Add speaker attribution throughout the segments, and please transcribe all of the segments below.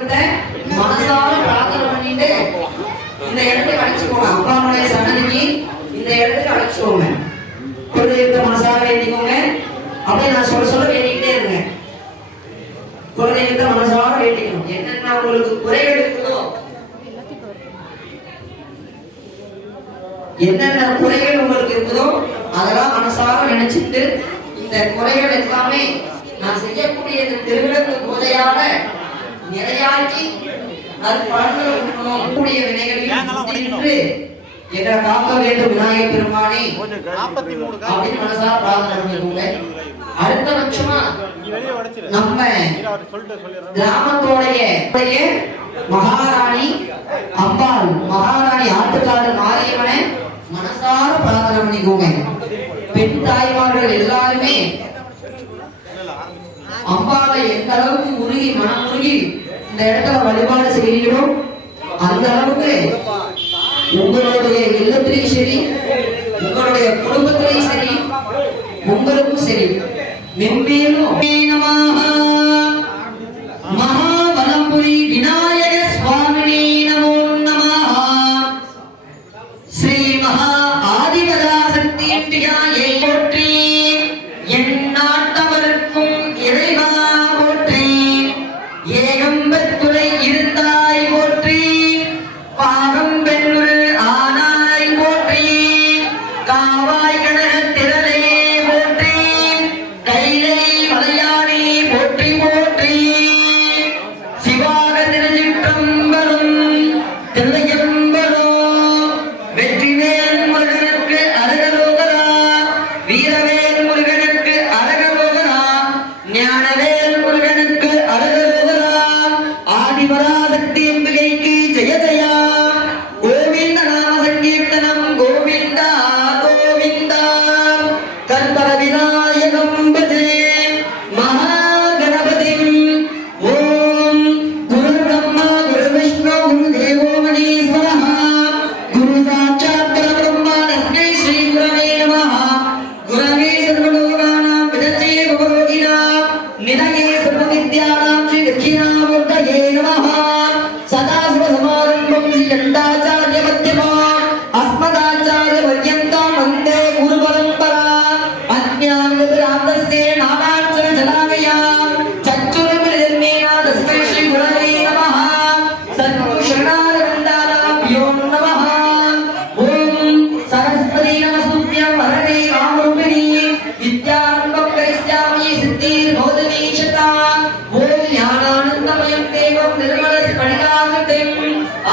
Speaker 1: மனசார பிரார்த்தனை பண்ணிட்டு இந்த இடத்துக்கு அழைச்சிக்கோங்க அப்பா அம்மாவுடைய சன்னதிக்கு இந்த இடத்துக்கு அழைச்சிக்கோங்க குலதெய்வத்தை மனசார வேண்டிக்கோங்க அப்படியே நான் சொல்ல சொல்ல வேண்டிக்கிட்டே இருங்க குலதெய்வத்தை மனசார வேண்டிக்கணும் என்னென்ன உங்களுக்கு குறைகள் இருக்குதோ என்னென்ன குறைகள் உங்களுக்கு இருக்குதோ அதெல்லாம் மனசார நினைச்சிட்டு இந்த குறைகள் எல்லாமே நான் செய்யக்கூடிய இந்த திருவிழக்கு போதையால நிறையாக்கி கொடுக்கணும் கூடிய வினைகளில் எங்களை காக்க வேண்டும் விநாயகர் பெருமானே? அப்படின்னு மனசார பிரார்த்தனை பண்ணிக்கோங்க அடுத்த பட்சமா நம்ம கிராமத்தோடைய மகாராணி அம்பாள் மகாராணி ஆட்டுக்காடு மாரியம்மனை மனசார பிரார்த்தனை பண்ணிக்கோங்க பெண் தாய்மார்கள் எல்லாருமே அம்பாளை எந்த அளவுக்கு உருகி மனம் உருகி இந்த இடத்துல வழிபாடு செய்கிறீங்களோ அந்த அளவுக்கு உங்களுடைய இல்லத்திலையும் சரி உங்களுடைய குடும்பத்திலையும் சரி உங்களுக்கும் சரி மென்மேலும்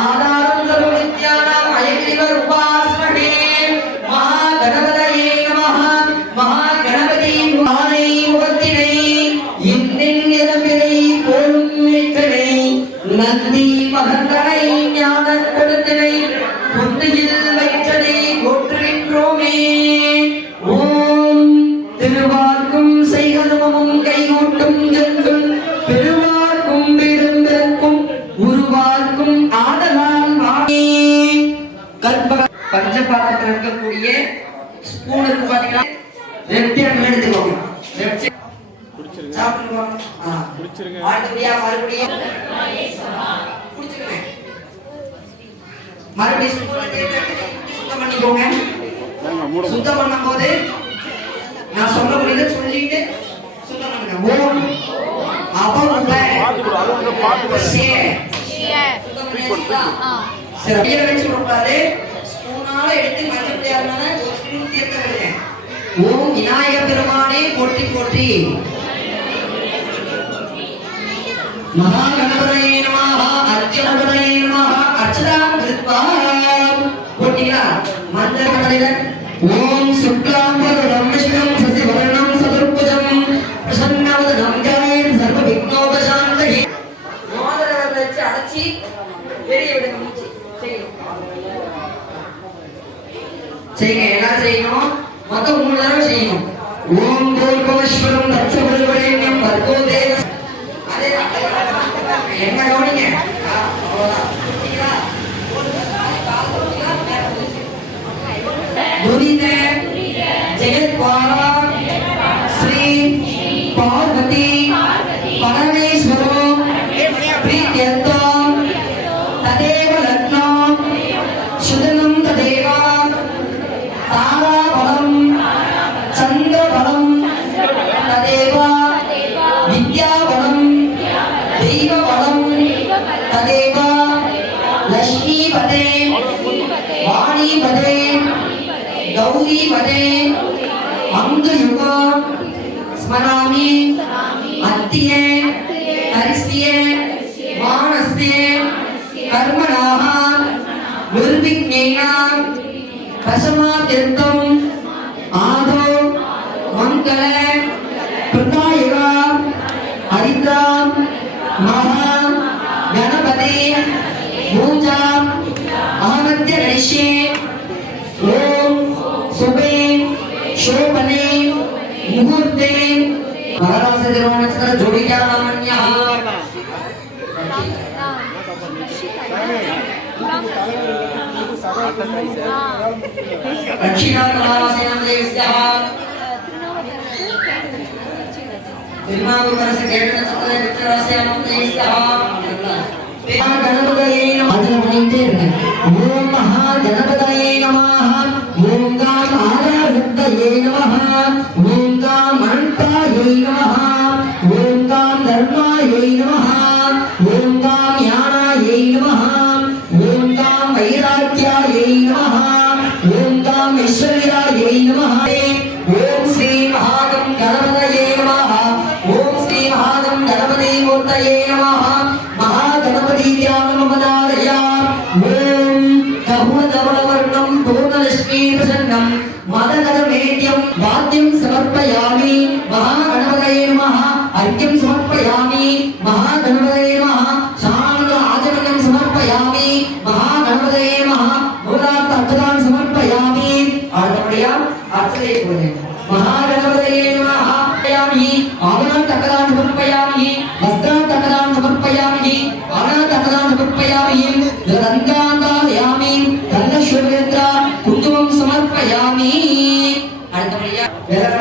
Speaker 1: ആദാ குடிச்சிருங்க. மறுபடியும். மறுபடியும் சுத்தம் பண்ணிக்கோங்க. சுத்தம் பண்ணும்போது நான் சொல்ல முடியுது சொல்லிட்டு சுத்தம் பண்ணுங்க. ஓம் வச்சு விடக்கூடாது ஸ்பூனால எடுத்து மஞ்சள் பிள்ளையார் மேல ஒரு ஸ்பூன் தீர்த்த ஓம் விநாயக பெருமானே போற்றி போற்றி. மகாகணபதயே நமः அர்ச்சனபதயே நமः அர்ச்சனாம் கிருத்வா போட்டியா மந்திர கடலில ஓம் கௌரிபதே அங்கயுகா ஸ்மராமி. அத்தியே. ஹரிஸ்தியே மானஸ்தே. கர்மணாக நிர்விக்னேன. தசமாத்யந்தம் ஆதோ. மங்கள. பிரதாயுகா ஹரித்ராம் மகா கணபதி. பூஜா. ஆனந்திய கணிஷ்யே भगवान जोड़ी क्या अच्छी ओम महागणपतये नमः ओम गाम आधारभूतये नमः ओम गाम गणपतये नमः महागणपतीत्यामपदादया ॐ कहुणधवलवर्णं पूर्णलक्ष्मीप्रसन्नं मदनरमेद्यं वाद्यं समर्पयामि महागणपतये नमः अर्घ्यं समर्पयामि महागणपतये नमः शान्त आचरणं समर्पयामि महागणपतये नमः மூலார்த்த அர்ச்சனான் சமர்ப்பயாமி அடுத்தபடியா அர்ச்சனை போகிறேன்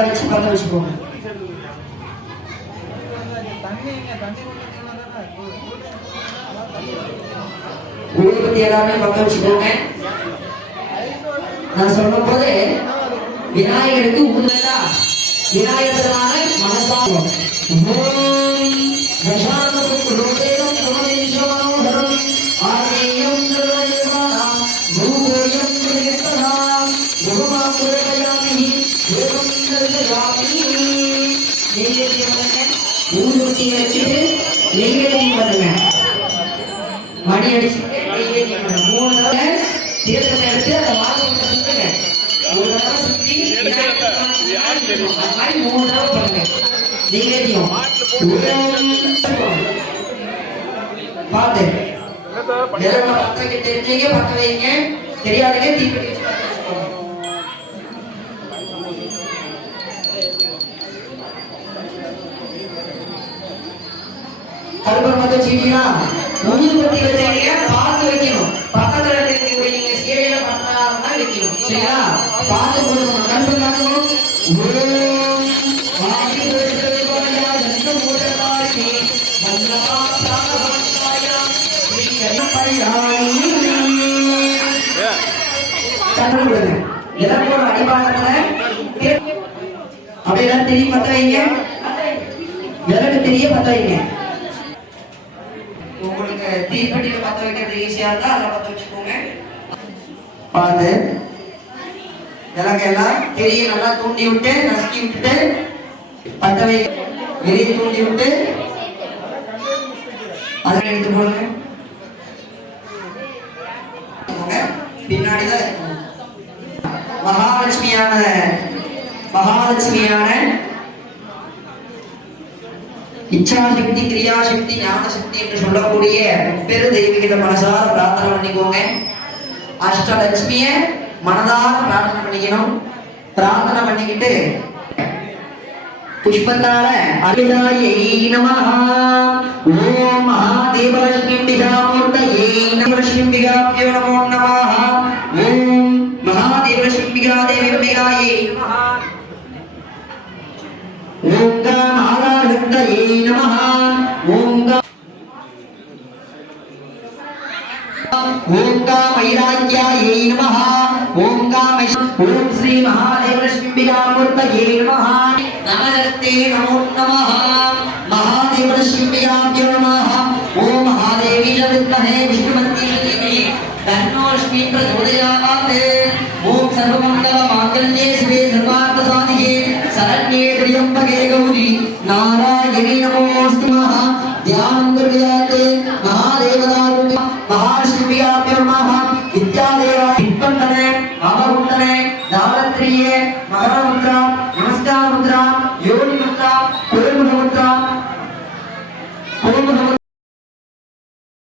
Speaker 1: விலகலை வச்சு வச்சுக்கோங்க. ஊதுபத்தி எல்லாமே வச்சுக்கோங்க. நான் சொல்லும் போது விநாயகருக்கு உண்மையா விநாயகரான மனசாகும் எடுத்து அதை வாசல்ல சுத்துங்க ஒரு தடவை சுத்தி அது மாதிரி மூணு தடவை பண்ணுங்க. நெய்வேத்தியம் பார்த்து. விரல பத்த வைக்க தெரிஞ்சீங்க பத்த வைங்க தெரியாதீங்க தீப்பெட்டி வச்சு. கருப்பர் சீட்டினா வச்சீங்க பார்த்து வைக்கணும். கண்ணு கொடுங்க இளங்கோட அடிபாகத்துல அப்படியெல்லாம் தெரியும் பத்த வைங்க. விறகு தெரிய பத்த வைங்க. உங்களுக்கு தீப்பெட்டியில பத்த வைக்கிறது ஈஸியா இருந்தா அதுல பத்த வச்சுக்கோங்க. பார்த்து விளக்கு எல்லாம் தெரிய நல்லா தூண்டி விட்டு நசுக்கி விட்டுட்டு பட்டவை வை தூண்டி விட்டு அதை எடுத்து போடுங்க போங்க. பின்னாடிதான் மகாலட்சுமியான மகாலட்சுமியான இச்சாசக்தி கிரியாசக்தி ஞானசக்தி என்று சொல்லக்கூடிய பெரு தெய்வீக மனசார பிரார்த்தனை பண்ணிக்கோங்க அஷ்டலட்சுமியை மனதார பிரார்த்தனை பண்ணிக்கணும். பிரார்த்தனை பண்ணிக்கிட்டு புஷ்பத்தால அபிதாயை நமஹ. ஓம் மகாதேவலட்சுமிம்பிகா மூர்த்தயே நமலட்சுமிம்பிகாப்யோ நமோ நமஹ. ஓம் மகாதேவலட்சுமிம்பிகா தேவிம்பிகாயை நமஹ. ஓம் காம் ஆதாரத்தயே நமஹ. ஓம் கா ஓம் காம் வைராக்கியாயை நமஹ. ओम कामेश ओम श्री महादेव लक्ष्मीबिकामूर्तये नमः नमस्ते नमो नमः महादेव लक्ष्मीबिकाम्य नमः ओम महादेवी च विद्महे विष्णुमन्ये तन्नो लक्ष्मी प्रचोदयात् ओम सर्वमङ्गल माङ्गल्ये शिवे सर्वार्थसाधिके शरण्ये त्र्यम्बके गौरी नारायणी नमो